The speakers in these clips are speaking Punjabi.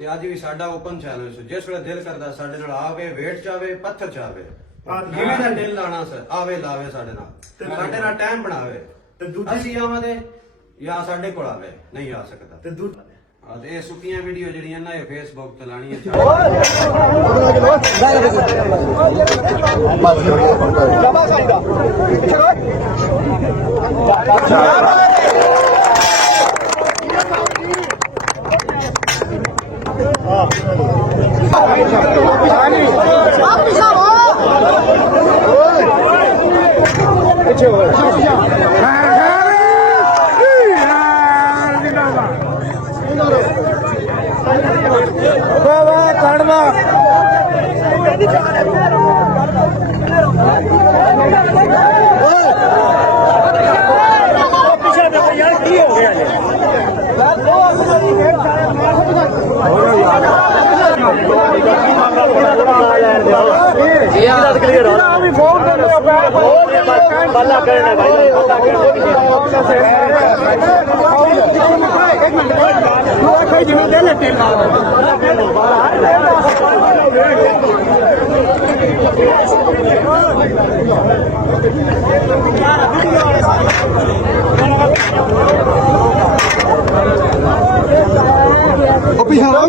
ਤੇ ਅੱਜ ਵੀ ਸਾਡਾ ਓਪਨ ਚੈਲੰਜ ਸੀ, ਜਿਸ ਵੇਲੇ ਦਿਲ ਕਰਦਾ ਸਾਡੇ ਨਾਲ ਆਵੇ, ਵੇਟ ਚਾਵੇ, ਪੱਥਰ ਚਾਵੇ, ਜਿਵੇਂ ਦਾ ਦਿਲ ਲਾਣਾ ਸਰ ਆਵੇ ਲਾਵੇ ਸਾਡੇ ਨਾਲ ਟਾਈਮ ਬਣਾਵੇ ਤੇ ਅਸੀਂ ਆਵਾਂਗੇ ਜਾਂ ਸਾਡੇ ਕੋਲ ਆਵੇ, ਨਹੀਂ ਆ ਸਕਦਾ ਤੇ ਇਹ ਸੁੱਕੀਆਂ ਵੀਡੀਓ ਜਿਹੜੀਆਂ ਨਾ ਇਹ ਫੇਸਬੁੱਕ ਤੇ ਲਾਣੀਆਂ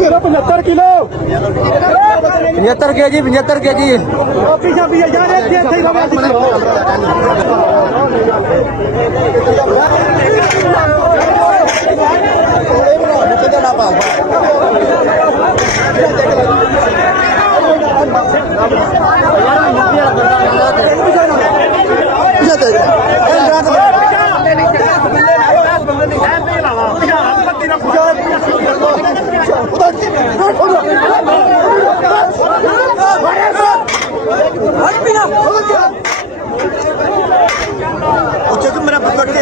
मेरा 75 किलो 75 केजी 75 केजी पीछा भी यार मेरा पकड़े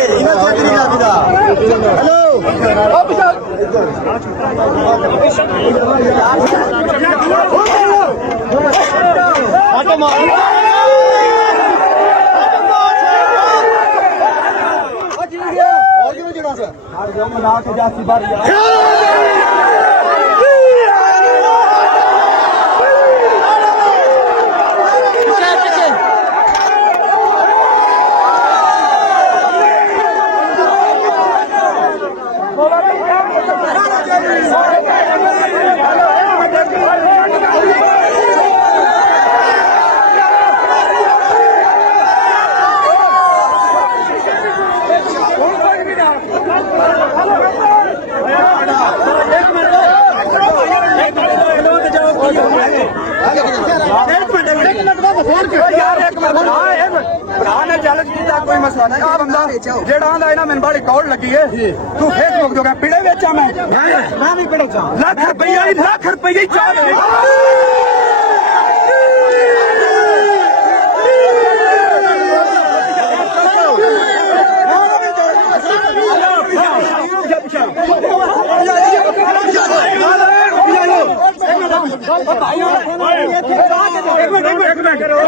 हेलो कोई मसला नहीं आ बंदा जेड़ा आंदा है ना मैंने बड़ी कॉल लगी है तू फेसबुक जो पिड़े बेचा मैं भी पिड़े चा लाख रुपया चाल एक मिनट